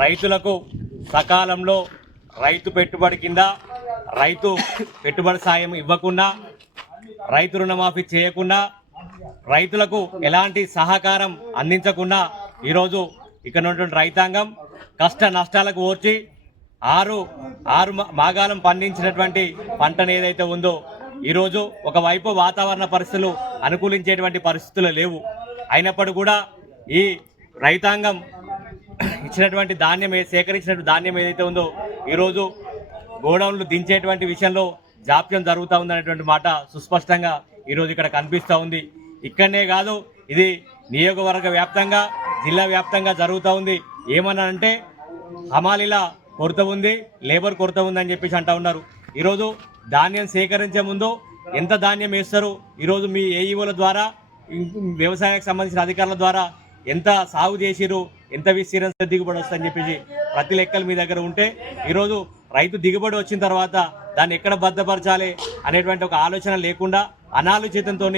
రైతులకు సకాలంలో రైతు పెట్టుబడి కింద రైతు పెట్టుబడి సాయం ఇవ్వకుండా, రైతు రుణమాఫీ చేయకుండా, రైతులకు ఎలాంటి సహకారం అందించకుండా ఈరోజు ఇక్కడ ఉన్నటువంటి రైతాంగం కష్ట నష్టాలకు ఓర్చి ఆరు మాగాలం పండించినటువంటి పంటను ఏదైతే ఉందో ఈరోజు ఒకవైపు వాతావరణ పరిస్థితులు అనుకూలించేటువంటి పరిస్థితులు లేవు. అయినప్పటికీ కూడా ఈ రైతాంగం ఇచ్చినటువంటి ధాన్యం సేకరించినటువంటి ధాన్యం ఏదైతే ఉందో ఈరోజు గోడౌన్లు దించేటువంటి విషయంలో జాప్యం జరుగుతూ ఉందనేటువంటి మాట సుస్పష్టంగా ఈరోజు ఇక్కడ కనిపిస్తూ ఉంది. ఇక్కడనే కాదు, ఇది నియోజకవర్గ వ్యాప్తంగా జిల్లా వ్యాప్తంగా జరుగుతూ ఉంది. ఏమన్నా అంటే హమాలీల కొరత ఉంది, లేబర్ కొరత ఉందని చెప్పేసి అంటూ ఉన్నారు. ఈరోజు ధాన్యం సేకరించే ముందు ఎంత ధాన్యం వేస్తారు, ఈరోజు మీ ఏఈఓల ద్వారా వ్యవసాయానికి సంబంధించిన అధికారుల ద్వారా ఎంత సాగు చేసిరు, ఎంత విస్తీర్ణ దిగుబడి వస్తుందని చెప్పేసి ప్రతి లెక్కలు మీ దగ్గర ఉంటే ఈరోజు రైతు దిగుబడి వచ్చిన తర్వాత దాన్ని ఎక్కడ భద్రపరచాలి అనేటువంటి ఒక ఆలోచన లేకుండా అనాలోచితంతో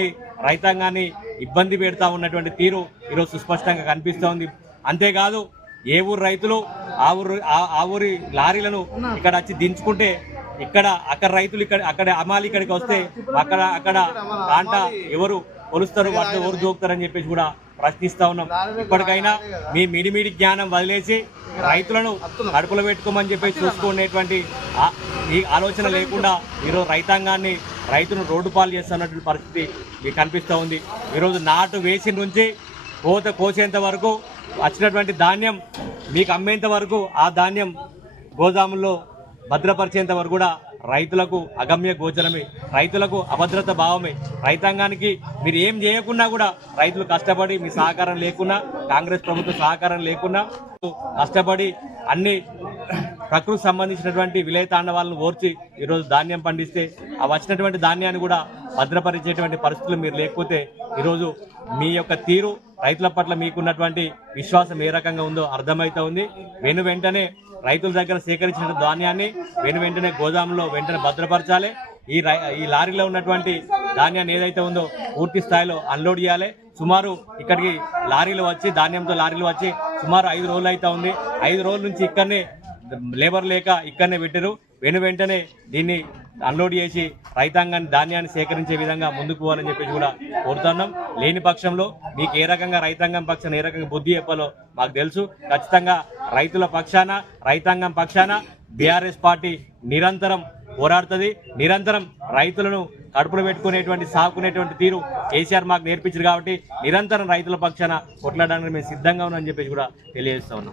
రైతాంగాన్ని ఇబ్బంది పెడతా ఉన్నటువంటి తీరు ఈరోజు సుస్పష్టంగా కనిపిస్తూ ఉంది. అంతేకాదు, ఏ ఊరు రైతులు ఆ ఊరి లారీలను ఇక్కడ వచ్చి దించుకుంటే అక్కడ రైతులు అక్కడ అమాలి ఇక్కడికి వస్తే అక్కడ కాంట ఎవరు కొలుస్తారు, వాటిని ఎవరు దూకుతారని చెప్పేసి కూడా ప్రశ్నిస్తా ఉన్నాం. ఇప్పటికైనా మీ మిడిమిడి జ్ఞానం వదిలేసి రైతులను కడుపులో పెట్టుకోమని చెప్పేసి చూసుకునేటువంటి ఈ ఆలోచన లేకుండా ఈరోజు రైతును రోడ్డు పాలు చేస్తున్నటువంటి పరిస్థితి మీకు కనిపిస్తూ ఉంది. ఈరోజు నాటు వేసిన నుంచి కోసేంత వరకు వచ్చినటువంటి ధాన్యం మీకు అమ్మేంత వరకు ఆ ధాన్యం గోదాముల్లో భద్రపరిచేంత వరకు కూడా రైతులకు అగమ్య గోచరమే, రైతులకు అభద్రత భావమే. రైతాంగానికి మీరు ఏం చేయకున్నా కూడా రైతులు కష్టపడి మీ సహకారం లేకున్నా, కాంగ్రెస్ ప్రభుత్వ సహకారం లేకున్నా కష్టపడి అన్ని ప్రకృతికి సంబంధించినటువంటి విలయతాండవాలను ఓర్చి ఈరోజు ధాన్యం పండిస్తే ఆ వచ్చినటువంటి ధాన్యాన్ని కూడా భద్రపరిచేటువంటి పరిస్థితులు మీరు లేకపోతే ఈరోజు మీ యొక్క తీరు రైతుల పట్ల మీకున్నటువంటి విశ్వాసం ఏ రకంగా ఉందో అర్థమవుతా ఉంది. వెంటనే రైతుల దగ్గర సేకరించిన ధాన్యాన్ని వెంటనే గోదాములో వెంటనే భద్రపరచాలి. ఈ లారీలో ఉన్నటువంటి ధాన్యాన్ని ఏదైతే ఉందో పూర్తి స్థాయిలో అన్లోడ్ చేయాలి. సుమారు ఇక్కడికి ధాన్యంతో లారీలు వచ్చి సుమారు 5 రోజులు అవుతా ఉంది. 5 రోజుల నుంచి ఇక్కడనే లేబర్ లేక ఇక్కడనే పెట్టారు. వెంటనే దీన్ని అన్లోడ్ చేసి ధాన్యాన్ని సేకరించే విధంగా ముందుకు పోవాలని చెప్పేసి కూడా కోరుతున్నాం. లేని పక్షంలో మీకు ఏ రకంగా రైతాంగం పక్షాన ఏ రకంగా బుద్ధి చెప్పాలో మాకు తెలుసు. ఖచ్చితంగా రైతాంగం పక్షాన బీఆర్ఎస్ పార్టీ నిరంతరం పోరాడుతుంది. నిరంతరం రైతులను కడుపులో పెట్టుకునేటువంటి సాగుకునేటువంటి తీరు కేసీఆర్ మాకు నేర్పించారు కాబట్టి నిరంతరం రైతుల పక్షాన కొట్లాడడానికి మేము సిద్ధంగా ఉన్నామని చెప్పేసి కూడా తెలియజేస్తా ఉన్నాం.